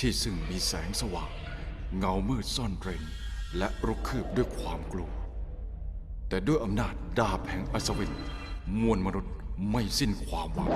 ที่ซึ่งมีแสงสว่าง เงามืดซ่อนเร้นและรุกคืบด้วยความกลัว แต่ด้วยอำนาจดาบแห่งอัศวิน มวลมนุษย์ไม่สิ้นความหวัง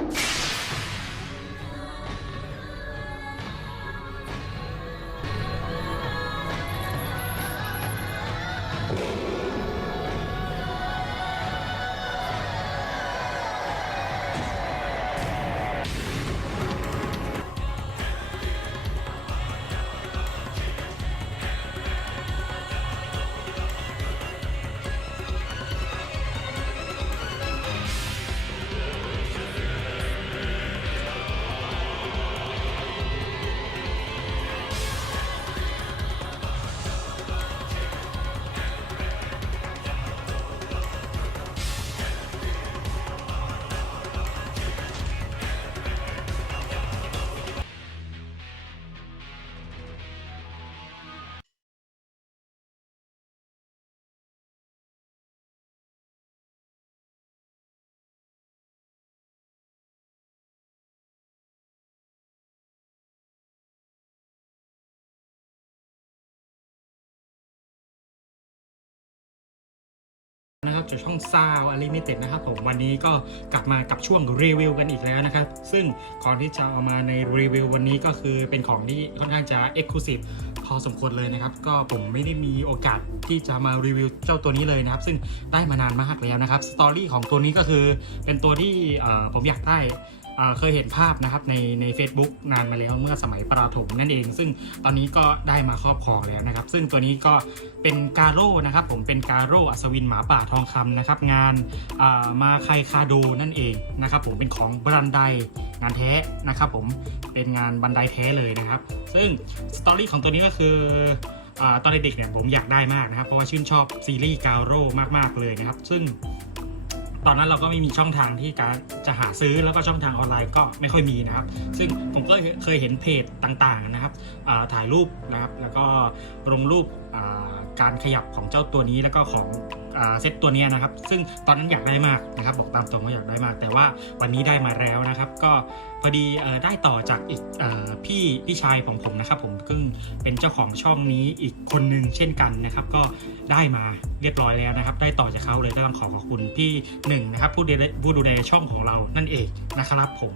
ครับจากช่องซาวอลิมิเต็ดนะครับผมวันนี้ก็กลับมากับช่วงรีวิวกันอีกแล้วนะครับ ซึ่งของที่จะเอามาในรีวิววันนี้ก็คือเป็นของที่ค่อนข้างจะเอ็กซ์คลูซีฟพอสมควรเลยนะครับ ก็ผมไม่ได้มีโอกาสที่จะมารีวิวเจ้าตัวนี้เลยนะครับ ซึ่งได้มานานมากแล้วนะครับสตอรี่ของตัวนี้ก็คือเป็นตัวที่ผมอยากได้ เคยเห็นภาพนะครับในใน Facebook นานมาแล้วเมื่อสมัยประถมนั่นเอง ซึ่งตอนนี้ก็ได้มาครอบครองแล้วนะครับ ซึ่งตัวนี้ก็เป็นกาโร่นะครับผมเป็นกาโร่อัศวินหมาป่าทองคำนะครับ งานมาไคคาโดนั่นเองนะครับผมเป็นของบรันไดงานแท้นะครับผมเป็นงานบันไดแท้เลยนะครับ ซึ่งสตอรี่ของตัวนี้ก็คือตอนเด็กๆเนี่ยผมอยากได้มากนะครับ เพราะว่าชื่นชอบซีรีส์กาโร่มากๆเลยนะครับ ซึ่ง ตอนนั้นเราก็ไม่มีช่องทางที่การจะหาซื้อแล้วก็ช่องทางออนไลน์ก็ไม่ค่อยมีนะครับ ซึ่งผมก็เคยเห็นเพจต่างๆนะครับถ่ายรูปนะครับแล้วก็ลงรูปการขยับของเจ้าตัวนี้แล้วก็ของ เซตตัวนี้นะครับ ซึ่งตอนนั้นอยากได้มากนะครับ บอกตามตรงว่าอยากได้มาก แต่ว่าวันนี้ได้มาแล้วนะครับ ก็พอดีอได้ต่อจากอีกอพี่พี่ชายของผมนะครับ ผมซึ่งเป็นเจ้าของช่องนี้อีกคนนึงเช่นกันนะครับ ก็ได้มาเรียบร้อยแล้วนะครับ ได้ต่อจากเขาเลยก็ต้องขอขอบคุณพี่หนึ่งนะครับผู้ดูแลผู้ดูแลช่องของเรานั่นเองนะครับ ผม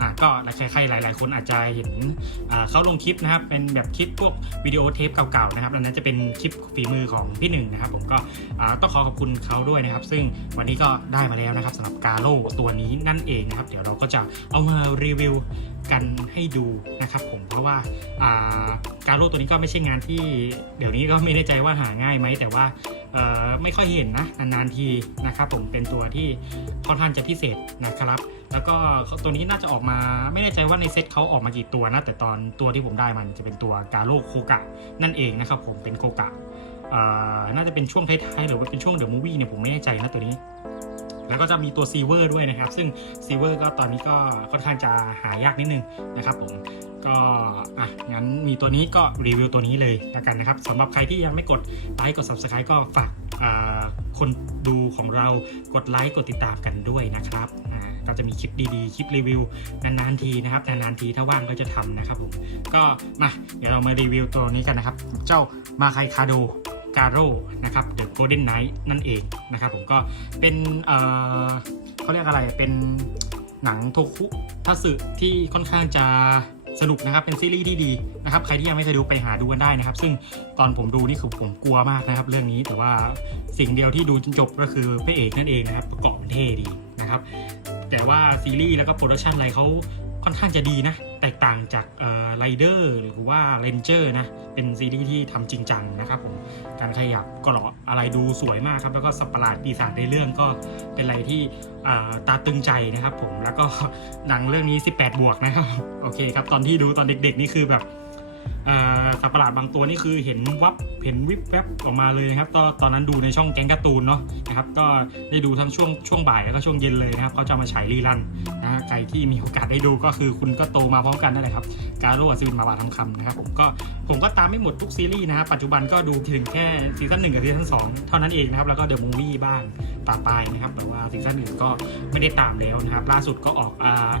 อ่าก็ใครๆหลาย ๆ คนอาจจะเห็นเขาลงคลิปนะครับ เป็นแบบคลิปพวกวิดีโอเทปเก่าๆนะครับอันนั้นจะเป็นคลิปฝีมือของพี่หนึ่งนะครับ ผมก็ต้องขอขอบคุณเขาด้วยนะครับ ซึ่งวันนี้ก็ได้มาแล้วนะครับสำหรับกาโร่ตัวนี้นั่นเองนะครับ เดี๋ยวเราก็จะเอามารีวิวกันให้ดูนะครับผมเพราะว่าการโร่ตัวนี้ก็ไม่ใช่งานที่เดี๋ยวนี้ก็ไม่แน่ใจว่าหาง่ายไหมแต่ว่าไม่ค่อยเห็นนะนานๆทีนะครับผมเป็นตัวที่ค่อนข้างจะพิเศษนะครับ แล้วก็ตัวนี้น่าจะออกมาไม่แน่ใจว่าในเซตเขาออกมากี่ตัวนะแต่ตอนตัวที่ผมได้มันจะเป็นตัวกาโ o โคกะนั่นเองนะครับผมเป็นโคกะ น่าจะเป็นช่วงท้ายๆหรือว่าเป็นช่วงเดอะมูวี่เนี่ยผมไม่แน่ใจนะตัวนี้ แล้วก็จะมีตัวซีเวอร์ด้วยนะครับ ซึ่งซีเวอร์ก็ตอนนี้ก็ค่อนข้างจะหายากนิดนึงนะครับผมก็อะงั้นมีตัวนี้ก็รีวิวตัวนี้เลยแล้วกันนะครับสำหรับใครที่ยังไม่กดไลค์กด subscribe ก็ฝากคนดูของเรากดไลค์กดติดตามกันด้วยนะครับอ่าก็จะมีคลิปดีๆ คลิปรีวิวนานๆทีนะครับนานๆทีถ้าว่างก็จะทำนะครับผมก็มาเดี๋ยวเรามารีวิวตัวนี้กันนะครับ เจ้ามาไคคาโด การโร่นะครับ The Golden Knight นั่นเองนะครับผมก็เป็นเอ่อเขาเรียกอะไรเป็นหนังโทคุทัสึที่ค่อนข้างจะสนุกนะครับเป็นซีรีส์ที่ดีนะครับใครที่ยังไม่เคยดูไปหาดูกันได้นะครับ ซึ่งตอนผมดูนี่คือผมกลัวมากนะครับ เรื่องนี้แต่ว่าสิ่งเดียวที่ดูจนจบก็คือพระเอกนั่นเองนะครับ ประกอบเท่ดีนะครับ แต่ว่าซีรีส์แล้วก็โปรดักชันอะไรเขาค่อนข้างจะดีนะ แตกต่างจากไรเดอร์หรือว่าเรนเจอร์นะ เป็นซีรีส์ที่ทำจริงจังนะครับผมการขยับเกราะอะไรดูสวยมากครับ แล้วก็สัตว์ปหลาดปีศาจในเรื่องก็เป็นอะไรที่ตาตึงใจนะครับผมแล้วก็หนังเรื่องนี้ 18 บวกนะครับ โอเคครับ ตอนที่ดูตอนเด็กๆ นี่คือแบบ สัตว์ประหลาดบางตัวนี่คือเห็นวับเห็นวิบแวบออกมาเลยนะครับก็ตอนนั้นดูในช่องแก๊งการ์ตูนเนาะนะครับก็ได้ดูทั้งช่วงช่วงบ่ายแล้วก็ช่วงเย็นเลยนะครับเขาจะมาฉายรีรันนะฮะใครที่มีโอกาสได้ดูก็คือคุณก็โตมาพร้อมกันนั่นแหละครับการโรซิวินมาบาทำคำนะครับผมก็ผมก็ตามไม่หมดทุกซีรีส์นะครับปัจจุบันก็ดูถึงแค่ซีซั่นหนึ่งกับซีซั่นสองเท่านั้นเองนะครับแล้วก็เดอะมูวี่บ้างปาปายนะครับแต่ว่าซีซั่นอื่นก็ไม่ได้ตามแล้วนะครับล่าสุดก็ออกอ่า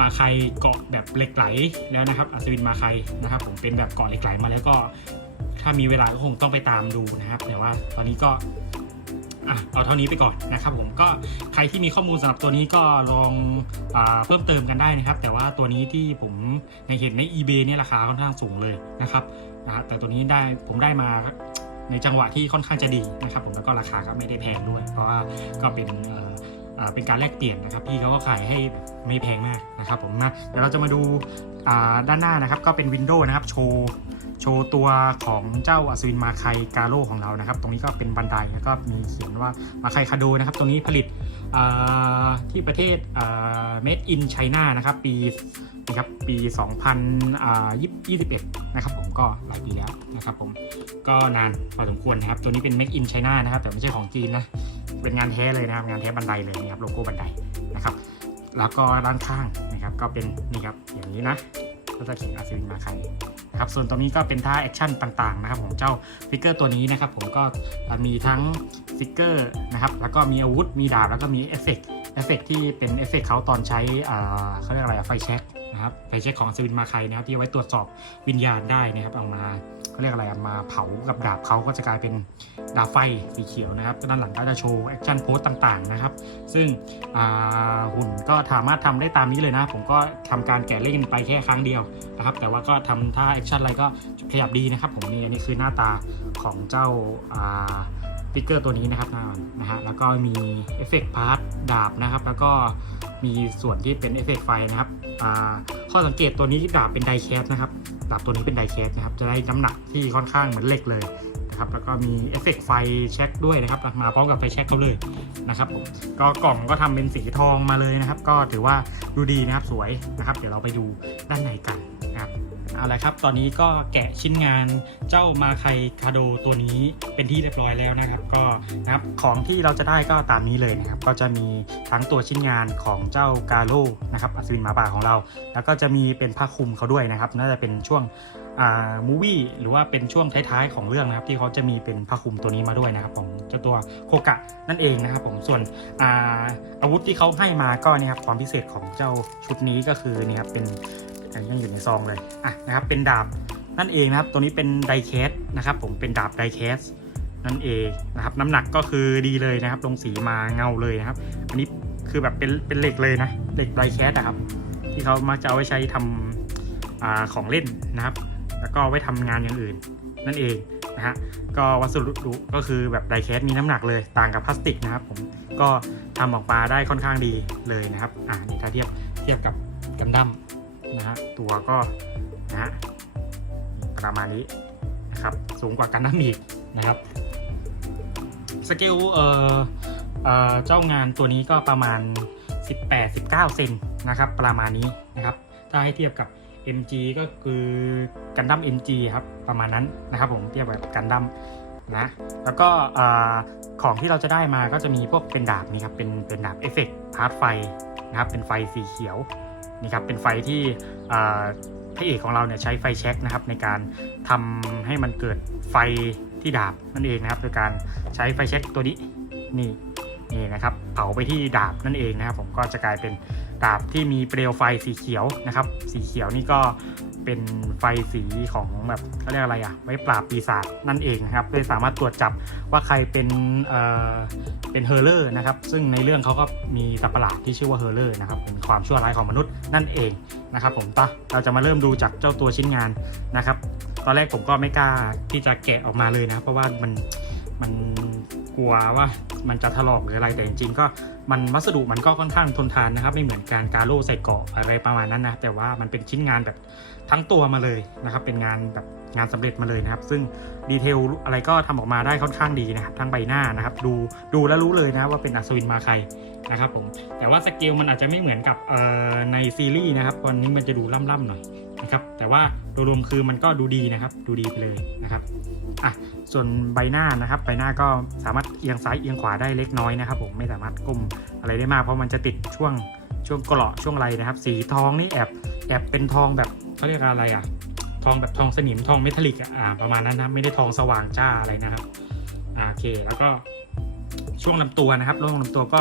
มาไคเกาะแบบเหล็กไหลแล้วนะครับ อัศวินมาไคนะครับ ผมเป็นแบบเกาะเหล็กไหลมาแล้วก็ ถ้ามีเวลาก็คงต้องไปตามดูนะครับ แต่ว่าตอนนี้ก็อะเอาเท่านี้ไปก่อนนะครับผมก็ใครที่มีข้อมูลสำหรับตัวนี้ก็ลองอเพิ่มเติมกันได้นะครับ แต่ว่าตัวนี้ที่ผมในเห็นใน eBay เนี่ยราคาค่อนข้างสูงเลยนะครับนะแต่ตัวนี้ได้ผมได้มาในจังหวะที่ค่อนข้างจะดีนะครับ ผมแล้วก็ราคาก็ไม่ได้แพงด้วย เพราะว่าก็เป็น เป็นการแลกเปลี่ยนนะครับพี่เขาก็ขายให้ไม่แพงมากนะครับผมนะเดี๋ยวเราจะมาดูด้านหน้านะครับ ก็เป็นวินโดว์นะครับโชว์โชว์ตัวของเจ้าอัศวินมาไคกาโร่ของเรานะครับ ตรงนี้ก็เป็นบันไดแล้วก็มีเขียนว่ามาไคคาโดนะครับตรงนี้ผลิตที่ประเทศเมดอินไชน่านะครับ ปีนะครับปี 2021 นะครับผมก็หลายปีแล้วนะครับผมก็นานพอสมควรนะครับ ตัวนี้เป็น Make in China นะครับ แต่ไม่ใช่ของจีนนะ เป็นงานแท้เลยนะครับงานแท้บันไดเลยนะครับโลโก้บันไดนะครับ แล้วก็ด้านข้างนะครับก็เป็นนี่ครับอย่างนี้นะก็จะเขียนอัศวินมาไคนะครับส่วนตรงนี้ก็เป็นท่าแอคชั่นต่างๆนะครับของเจ้าฟิกเกอร์ตัวนี้นะครับผมก็มีทั้งฟิกเกอร์นะครับแล้วก็มีอาวุธมีดาบแล้วก็มีเอฟเฟกต์เอฟเฟกต์ที่เป็นเอฟเฟกต์เขาตอนใช้เขาเรียกอะไรไฟแช็กนะครับไฟแช็กของอัศวินมาไคนะครับที่เอาไว้ตรวจสอบวิญญาณได้นะครับเอามา เขาเรียกอะไรมาเผากับดาบเขาก็จะกลายเป็นดาบไฟสีเขียวนะครับด้านหลังก็จะโชว์แอคชั่นโพสต่างๆนะครับ ซึ่งหุ่นก็สามารถทำได้ตามนี้เลยนะ ผมก็ทำการแกะเล่นไปแค่ครั้งเดียวนะครับ แต่ว่าก็ทำท่าแอคชั่นอะไรก็ขยับดีนะครับ ผมนี่อันนี้คือหน้าตาของเจ้าฟิกเกอร์ตัวนี้นะครับนะฮะแล้วก็มีเอฟเฟกต์พาร์ทดาบนะครับ แล้วก็มีส่วนที่เป็นเอฟเฟกต์ไฟนะครับข้อสังเกตตัวนี้ดาบเป็นไดแคสนะครับ ดาบตัวนี้เป็นไดแคสนะครับ จะได้น้ำหนักที่ค่อนข้างเหมือนเหล็กเลยนะครับ แล้วก็มีเอฟเฟกต์ไฟเช็คด้วยนะครับ มาพร้อมกับไฟเช็คเขาเลยนะครับผมก็กล่องก็ทำเป็นสีทองมาเลยนะครับ ก็ถือว่าดูดีนะครับ สวยนะครับ เดี๋ยวเราไปดูด้านในกันนะครับ เอาละครับ ตอนนี้ก็แกะชิ้นงานเจ้ามาไคคาโดตัวนี้เป็นที่เรียบร้อยแล้วนะครับ ก็นะครับของที่เราจะได้ก็ตามนี้เลยนะครับ ก็จะมีทั้งตัวชิ้นงานของเจ้ากาโลนะครับอัศวินหมาป่าของเรา แล้วก็จะมีเป็นผ้าคลุมเขาด้วยนะครับ น่าจะเป็นช่วงอ่ามูวี่หรือว่าเป็นช่วงท้ายๆของเรื่องนะครับ ที่เขาจะมีเป็นผ้าคลุมตัวนี้มาด้วยนะครับของเจ้าตัวโคกะนั่นเองนะครับผมส่วนอ่าอาวุธที่เขาให้มาก็เนี่ยครับความพิเศษของเจ้าชุดนี้ก็คือเนี่ยครับเป็น อันนี้ยังอยู่ในซองเลยอะนะครับเป็นดาบนั่นเองนะครับตัวนี้เป็นไดแคสนะครับผมเป็นดาบไดแคสนั่นเองนะครับน้ำหนักก็คือดีเลยนะครับ ลงสีมาเงาเลยนะครับ อันนี้คือแบบเป็นเป็นเหล็กเลยนะเหล็กไดแคสนะครับ ที่เขามักจะเอาไว้ใช้ทำอ่าของเล่นนะครับ แล้วก็ไว้ทำงานอย่างอื่น นั่นเองนะฮะก็วัสดุก็คือแบบไดแคสมีน้ำหนักเลยต่างกับพลาสติกนะครับ ผมก็ทำออกมาได้ค่อนข้างดีเลยนะครับอ่านี่ถ้าเทียบเทียบกับกันดั้ม นะฮะตัวก็นะฮะประมาณนี้นะครับสูงกว่ากันดั้มอีกนะครับสเกลเอ่อเอ่อเจ้างานตัวนี้ก็ประมาณ 18-19 เซนนะครับ ประมาณนี้นะครับ ถ้าให้เทียบกับ MG ก็คือกันดั้ม MG ครับประมาณนั้นนะครับ ผมเทียบกับกันดั้มนะแล้วก็ของที่เราจะได้มาก็จะมีพวกเป็นดาบนี่ครับเป็นเป็นดาบเอฟเฟกต์พาร์ทไฟนะครับเป็นไฟสีเขียว นี่ครับเป็นไฟที่พระเอกของเราเนี่ยใช้ไฟแช็กนะครับในการทำให้มันเกิดไฟที่ดาบนั่นเองนะครับโดยการใช้ไฟแช็กตัวนี้นี่นี่นะครับเผาไปที่ดาบนั่นเองนะครับ ผมก็จะกลายเป็นดาบที่มีเปลวไฟสีเขียวนะครับ สีเขียวนี่ก็ เป็นไฟสีของแบบเขาเรียกอะไรอะไว้ปราบปีศาจนั่นเองนะครับเลยสามารถตรวจจับว่าใครเป็นเอ่อเป็นเฮอร์เลอร์นะครับ ซึ่งในเรื่องเขาก็มีสัตว์ประหลาดที่ชื่อว่าเฮอร์เลอร์นะครับเป็นความชั่วร้ายของมนุษย์นั่นเองนะครับผมตะเราจะมาเริ่มดูจากเจ้าตัวชิ้นงานนะครับ ตอนแรกผมก็ไม่กล้าที่จะแกะออกมาเลยนะ เพราะว่ามันมันกลัวว่ามันจะถลอกหรืออะไรแต่จริงๆก็ มันวัสดุมันก็ค่อนข้างทนทานนะครับ ไม่เหมือนการกาโลใส่เกาะอะไรประมาณนั้นนะแต่ว่ามันเป็นชิ้นงานแบบทั้งตัวมาเลยนะครับ เป็นงานแบบ งานสำเร็จมาเลยนะครับ ซึ่งดีเทลอะไรก็ทำออกมาได้ค่อนข้างดีนะครับทั้งใบหน้านะครับ ดูดูแล้วรู้เลยนะว่าเป็นอัศวินมาใครนะครับผมแต่ว่าสเกลมันอาจจะไม่เหมือนกับเอ่อในซีรีส์นะครับวันนี้มันจะดูล่ำๆหน่อยนะครับแต่ว่าโดยรวมคือมันก็ดูดีนะครับ ดูดีไปเลยนะครับอะส่วนใบหน้านะครับ ใบหน้าก็สามารถเอียงซ้ายเอียงขวาได้เล็กน้อยนะครับ ผมไม่สามารถก้มอะไรได้มากเพราะมันจะติดช่วงช่วงเกราะช่วงไรนะครับ สีทองนี่แอบแอบเป็นทองแบบเขาเรียกอะไรอะ ทองแบบทองสนิมทองเมทัลลิกอะอ่าประมาณนั้นนะไม่ได้ทองสว่างจ้าอะไรนะครับอ่าโอเคแล้วก็ช่วงลำตัวนะครับช่วงลำตัวก็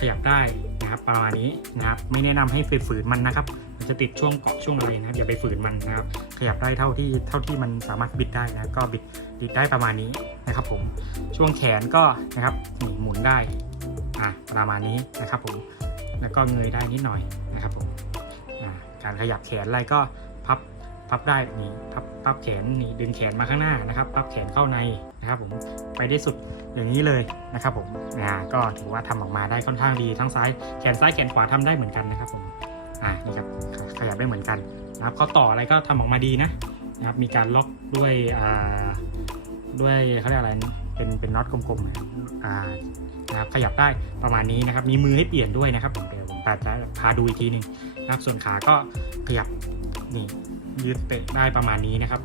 ขยับได้นะครับ ประมาณนี้นะครับ ไม่แนะนำให้ไปฝืนมันนะครับ มันจะติดช่วงเกาะช่วงอะไรนะครับอย่าไปฝืนมันนะครับ ขยับได้เท่าที่เท่าที่มันสามารถบิดได้นะก็บิดบิดได้ประมาณนี้นะครับ ผมช่วงแขนก็นะครับหมุนได้อะประมาณนี้นะครับ ผมแล้วก็เงยได้นิดหน่อยนะครับผมการขยับแขนอะไรก็ พับพับได้นี่พับพับแขนนี่ดึงแขนมาข้างหน้านะครับพับแขนเข้าในนะครับผมไปได้สุดอย่างนี้เลยนะครับผมอ่าก็ถือว่าทำออกมาได้ค่อนข้างดีทั้งซ้ายแขนซ้ายแขนขวาทำได้เหมือนกันนะครับผมอ่านี่ครับขยับได้เหมือนกันนะครับเข้อต่ออะไรก็ทำออกมาดีนะนะครับมีการล็อกด้วยอ่าด้วยเขาเรียกอะไรเป็นเป็นน็อตกลมๆนะครับอ่านะครับขยับได้ประมาณนี้นะครับ มีมือให้เปลี่ยนด้วยนะครับผมเดี๋ยวผมจะพาดูอีกทีหนึ่งนะครับส่วนขาก็ขยับนี่ ยืดเตะได้ประมาณนี้นะครับ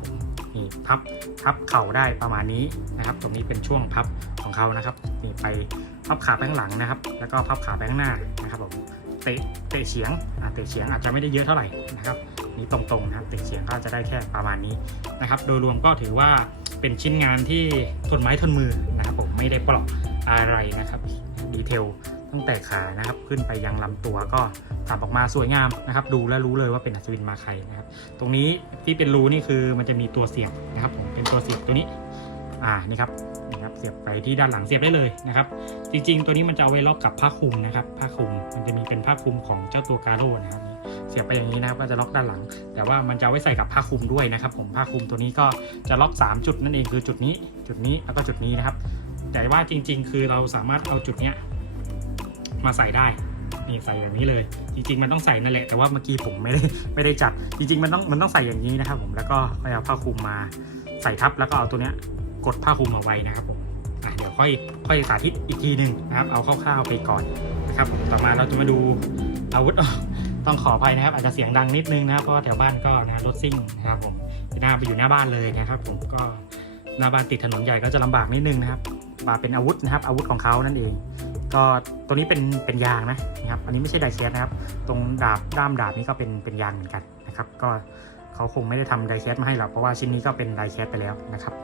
นี่พับพับเข่าได้ประมาณนี้นะครับ ตรงนี้เป็นช่วงพับของเขานะครับนี่ไปพับขาไปข้างหลังนะครับ แล้วก็พับขาไปข้างหน้านะครับผมเตะเตะเฉียงอ่าเตะเฉียงอาจจะไม่ได้เยอะเท่าไหร่นะครับนี่ตรงๆนะครับเตะเฉียงก็จะได้แค่ประมาณนี้นะครับ โดยรวมก็ถือว่าเป็นชิ้นงานที่ทนไม้ทนมือนะครับผมไม่ได้เปราะอะไรนะครับดีเทล ตั้งแต่ขานะครับขึ้นไปยังลำตัวก็ทำออกมาสวยงามนะครับ ดูแล้วรู้เลยว่าเป็นอัศวินมาใครนะครับ ตรงนี้ที่เป็นรูนี่คือมันจะมีตัวเสียบนะครับผมเป็นตัวเสียบตัวนี้อ่านี่ครับนี่ครับเสียบไปที่ด้านหลังเสียบได้เลยนะครับ จริง ๆ ตัวนี้มันจะเอาไว้ล็อกกับผ้าคลุมนะครับผ้าคลุมมันจะมีเป็นผ้าคลุมของเจ้าตัวกาโร่นะครับเสียบไปอย่างนี้นะครับก็จะล็อกด้านหลัง แต่ว่ามันจะเอาไว้ใส่กับผ้าคลุมด้วยนะครับ ผมผ้าคลุมตัวนี้ก็จะล็อก 3 จุดนั่นเองคือจุดนี้ จุดนี้แล้วก็จุดนี้นะครับ แต่ว่าจริง ๆ คือเราสามารถเอาจุดเนี้ย มาใส่ได้นี่ใส่แบบนี้เลย จริง ๆ มันต้องใส่นั่นแหละแต่ว่าเมื่อกี้ผมไม่ได้ไม่ได้จัด จริง ๆ มันต้องมันต้องใส่อย่างนี้นะครับ ผมแล้วก็ค่อยเอาผ้าคลุมมาใส่ทับแล้วก็เอาตัวเนี้ยกดผ้าคลุมเอาไว้นะครับผมอะเดี๋ยวค่อยค่อยสาธิตอีกทีหนึ่งนะครับ เอาคร่าวๆไปก่อนนะครับผมต่อมาเราจะมาดูอาวุธต้องขออภัยนะครับ อาจจะเสียงดังนิดนึงนะครับเพราะแถวบ้านก็นะรถซิ่งนะครับผมหน้าไปอยู่หน้าบ้านเลยนะครับผมก็หน้าบ้านติดถนนใหญ่ก็จะลำบากนิดนึงนะครับมาเป็นอาวุธนะครับ อาวุธของเขานั่นเอง ก็ตัวนี้เป็นเป็นยางนะนะครับ อันนี้ไม่ใช่ไดเชสนะครับ ตรงดาบด้ามดาบนี้ก็เป็นเป็นยางเหมือนกันนะครับ ก็เขาคงไม่ได้ทำไดเชสมาให้หรอกเพราะว่าชิ้นนี้ก็เป็นไดเชสไปแล้วนะครับ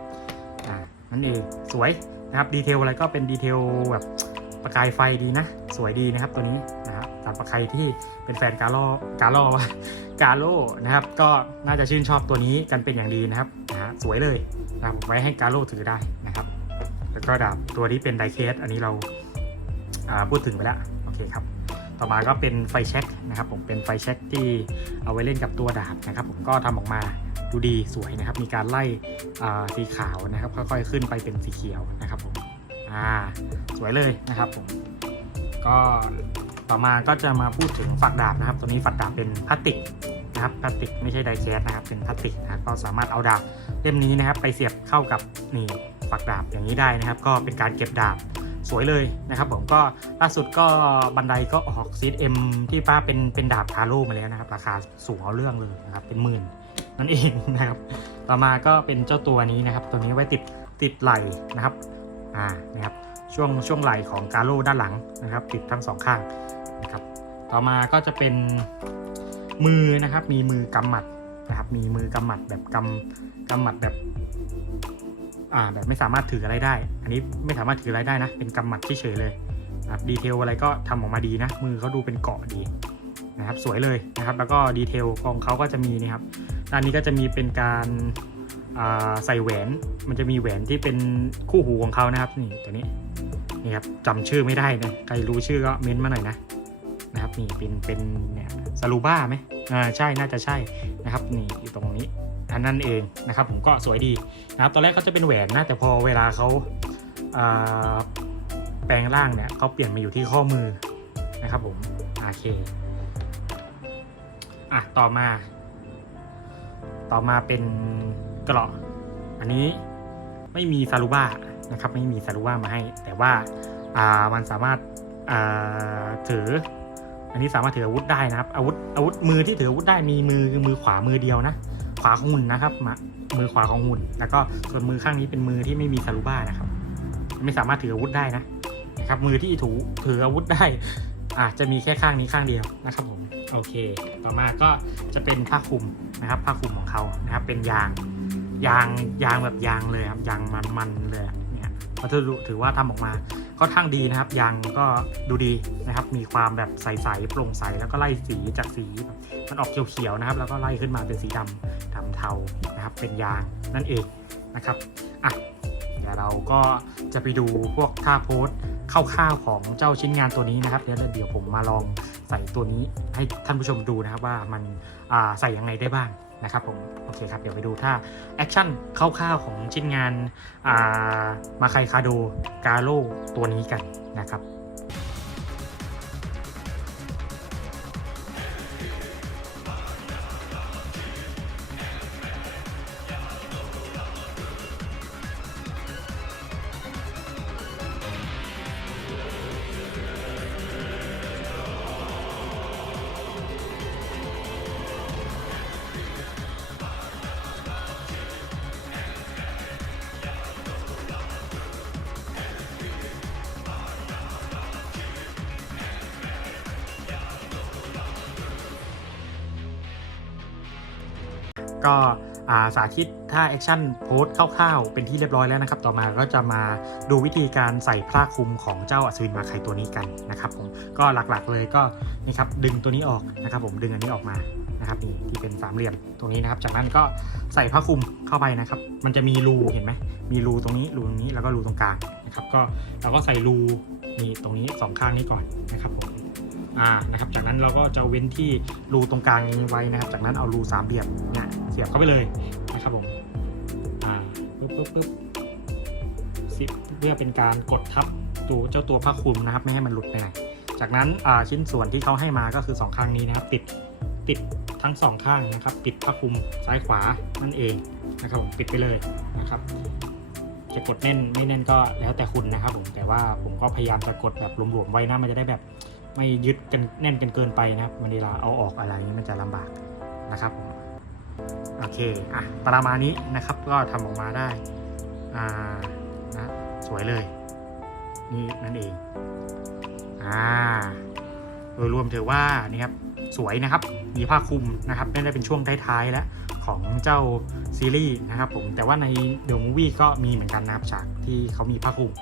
อ่านั่นเองสวยนะครับดีเทลอะไรก็เป็นดีเทลแบบประกายไฟดีนะ สวยดีนะครับตัวนี้นะครับสำหรับใครที่เป็นแฟนกาโลกาโลวะกาโลนะครับ ก็น่าจะชื่นชอบตัวนี้กันเป็นอย่างดีนะครับนะฮะสวยเลยนะครับไว้ให้กาโลถือได้นะครับ แล้วก็ดาบตัวนี้เป็นไดเคสอันนี้เรา พูดถึงไปแล้วโอเคครับ ต่อมาก็เป็นไฟแช็กนะครับ ผมเป็นไฟแช็กที่เอาไว้เล่นกับตัวดาบนะครับ ผมก็ทำออกมาดูดีสวยนะครับ มีการไล่อ่าสีขาวนะครับ ค่อยๆขึ้นไปเป็นสีเขียวนะครับผมอ่าสวยเลยนะครับผมก็ต่อมาก็จะมาพูดถึงฝักดาบนะครับ ตัวนี้ฝักดาบเป็นพลาสติกนะครับพลาสติกไม่ใช่ไดแคสนะครับ เป็นพลาสติกนะครับก็สามารถเอาดาบเล่มนี้นะครับ ไปเสียบเข้ากับนี่ฝักดาบอย่างนี้ได้นะครับ ก็เป็นการเก็บดาบ สวยเลยนะครับ ผมก็ล่าสุดก็บันไดก็ออกซีดเอ็มที่ป้าเป็นเป็นดาบคาโร่มาแล้วนะครับ ราคาสูงเอาเรื่องเลยนะครับเป็นหมื่นนั่นเองนะครับ ต่อมาก็เป็นเจ้าตัวนี้นะครับ ตัวนี้ไว้ติดติดไหลนะครับอ่านะครับช่วงช่วงไหลของกาโร่ด้านหลังนะครับ ติดทั้งสองข้างนะครับ ต่อมาก็จะเป็นมือนะครับ มีมือกำหมัดนะครับ มีมือกำหมัดแบบกำกำหมัดแบบ อ่าแบบไม่สามารถถืออะไรได้ อันนี้ไม่สามารถถืออะไรได้นะ เป็นกำหมัดเฉยๆเลยนะครับดีเทลอะไรก็ทำออกมาดีนะ มือเขาดูเป็นเกาะดีนะครับสวยเลยนะครับ แล้วก็ดีเทลของเขาก็จะมีนี่ครับด้านนี้ก็จะมีเป็นการใส่แหวน มันจะมีแหวนที่เป็นคู่หูของเขานะครับนี่ตัวนี้นี่ครับจำชื่อไม่ได้นะใครรู้ชื่อก็เม้นต์มาหน่อยนะนะครับนี่เป็นเป็นเนี่ยซาลูบ้าไหมอ่าใช่น่าจะใช่นะครับนี่อยู่ตรงนี้ อันนั้นเองนะครับผมก็สวยดีนะครับตอนแรกเขาจะเป็นแหวนนะแต่พอเวลาเขาอ่าแปลงร่างเนี่ยเขาเปลี่ยนมาอยู่ที่ข้อมือนะครับผมโอเคอะต่อมา ต่อมาเป็นเกราะอันนี้ไม่มีซาลูบ้านะครับไม่มีซาลูบ้ามาให้ แต่ว่าามันสามารถาถือ อันนี้สามารถถืออาวุธได้นะครับอาวุธอาวุธมือที่ถืออาวุธได้มีมือมือขวามือเดียวนะ ขวาของหุ่นนะครับมามือขวาของหุ่น แล้วก็ส่วนมือข้างนี้เป็นมือที่ไม่มีซาลูบ้านะครับ ไม่สามารถถืออาวุธได้นะนะครับ มือที่ถูถืออาวุธได้อาจจะมีแค่ข้างนี้ข้างเดียวนะครับผมโอเค ต่อมาก็จะเป็นผ้าคลุมนะครับ ผ้าคลุมของเขานะครับ เป็นยางยางยางแบบยางเลยครับยางมันๆเลยเนี่ยวัสดุถือว่าทำออกมา ค่อนข้างดีนะครับยางก็ดูดีนะครับ มีความแบบใสๆโปร่งใสแล้วก็ไล่สีจากสีมันออกเขียวๆนะครับ แล้วก็ไล่ขึ้นมาเป็นสีดำดำเทานะครับ เป็นยางนั่นเองนะครับอะเดี๋ยวเราก็จะไปดูพวกท่าโพสคร่าวๆของเจ้าชิ้นงานตัวนี้นะครับเดี๋ยวเดี๋ยวผมมาลองใส่ตัวนี้ให้ท่านผู้ชมดูนะครับว่ามันใส่ยังไงได้บ้าง นะครับผมโอเคครับเดี๋ยวไปดูท่าแอคชั่นคร่าวๆของชิ้นงานอ่ามาไคคาโดกาโลตัวนี้กันนะครับ ก็สาธิตท่าแอคชั่นโพสคร่าวๆ เป็นที่เรียบร้อยแล้วนะครับ ต่อมาก็จะมาดูวิธีการใส่ผ้าคลุมของเจ้าอัศวินมาไคตัวนี้กันนะครับผมก็หลักๆเลยก็นี่ครับดึงตัวนี้ออกนะครับ ผมดึงอันนี้ออกมานะครับนี่ที่เป็นสามเหลี่ยมตรงนี้นะครับ จากนั้นก็ใส่ผ้าคลุมเข้าไปนะครับ มันจะมีรูเห็นไหมมีรูตรงนี้รูตรงนี้แล้วก็รูตรงกลางนะครับก็เราก็ใส่รูนี่ตรงนี้สองข้างนี้ก่อนนะครับผมอ่านะครับจากนั้นเราก็จะเว้นที่รูตรงกลางนี้ไว้นะครับ จากนั้นเอารูสามเหลี่ยมเนี่ย เสียบเข้าไปเลยนะครับผมอ่าปึ๊บปึ๊บปึ๊บสิบเพื่อเป็นการกดทับตัวเจ้าตัวผ้าคลุมนะครับ ไม่ให้มันหลุดไปไหน จากนั้นอ่าชิ้นส่วนที่เขาให้มาก็คือสองข้างนี้นะครับติดติดทั้งสองข้างนะครับ ปิดผ้าคลุมซ้ายขวานั่นเองนะครับผมปิดไปเลยนะครับ จะกดแน่นไม่แน่นก็แล้วแต่คุณนะครับผมแต่ว่าผมก็พยายามจะกดแบบหลวมๆไว้นะมันจะได้แบบไม่ยึดกันแน่นกันเกินไปนะครับมันเวลาเอาออกอะไรนี้มันจะลำบากนะครับผม โอเคอะประมาณนี้นะครับก็ทำออกมาได้อ่านะสวยเลย นี่นั่นเองอ่าโดยรวมถือว่านี่ครับสวยนะครับ มีผ้าคลุมนะครับไม่ได้เป็นช่วงท้ายๆแล้วของเจ้าซีรีส์นะครับผมแต่ว่าในเดอะมูวี่ก็มีเหมือนกันนะครับฉากที่เขามีผ้าคลุม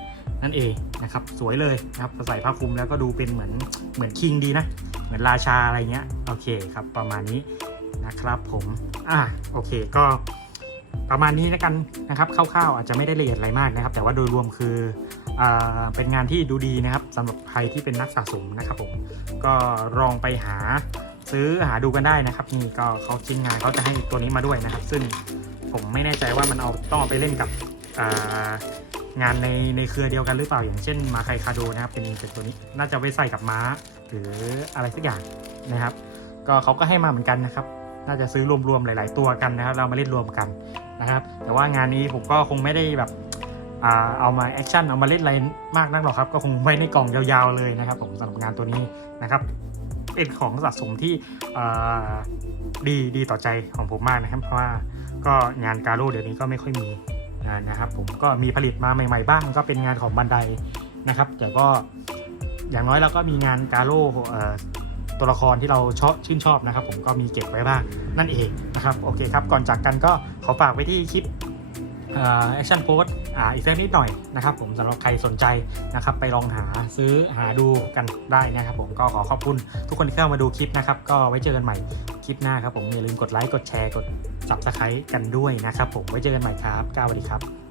นั่นเองนะครับสวยเลยนะครับใส่ผ้าคลุมแล้วก็ดูเป็นเหมือนเหมือนคิงดีนะ เหมือนราชาอะไรเงี้ยโอเคครับประมาณนี้ นะครับผมอะโอเคก็ประมาณนี้นะกันนะครับคร่าวๆอาจจะไม่ได้ละเอียดอะไรมากนะครับ แต่ว่าโดยรวมคืออเป็นงานที่ดูดีนะครับสำหรับใครที่เป็นนักสะสมนะครับผมก็ลองไปหาซื้อหาดูกันได้นะครับ นี่ก็เขาชิ้นงานเขาจะให้ตัวนี้มาด้วยนะครับ ซึ่งผมไม่แน่ใจว่ามันเอาต้องเอาไปเล่นกับงานในในเครือเดียวกันหรือเปล่าอย่างเช่นมาไคคาโดนะครับเป็นเป็นตัวนี้น่าจะไว้ใส่กับม้า หรืออะไรสักอย่างนะครับ ก็เขาก็ให้มาเหมือนกันนะครับ น่าจะซื้อรวมๆหลาย ๆ ตัวกันนะครับ เรามาเล่นรวมกันนะครับ แต่ว่างานนี้ผมก็คงไม่ได้แบบเอามาแอคชั่นเอามาเล่นอะไรมากนักหรอกครับ ก็คงไว้ในกล่องยาวๆเลยนะครับผมสำหรับงานตัวนี้นะครับเป็นของสะสมที่ดีดีต่อใจของผมมากนะครับ เพราะว่าก็งานการโร่เดี๋ยวนี้ก็ไม่ค่อยมีนะครับ ผมก็มีผลิตมาใหม่ ๆ บ้าง ก็เป็นงานของบันไดนะครับ แต่ก็อย่างน้อยเราก็มีงานการโร่ ตัวละครที่เราชอบชื่นชอบนะครับ ผมก็มีเก็บไว้บ้างนั่นเองนะครับโอเคครับก่อนจากกันก็ขอฝากไว้ที่คลิปแอคชั่นโพสอ่าอีกสักนิดหน่อยนะครับผมสำหรับใครสนใจนะครับไปลองหาซื้อหาดูกันได้นะครับผมก็ขอขอบคุณทุกคนที่เข้ามาดูคลิปนะครับ ก็ไว้เจอกันใหม่คลิปหน้าครับผมอย่าลืมกดไลค์กดแชร์กด subscribe กันด้วยนะครับผมไว้เจอกันใหม่ครับก้าวสวัสดีครับ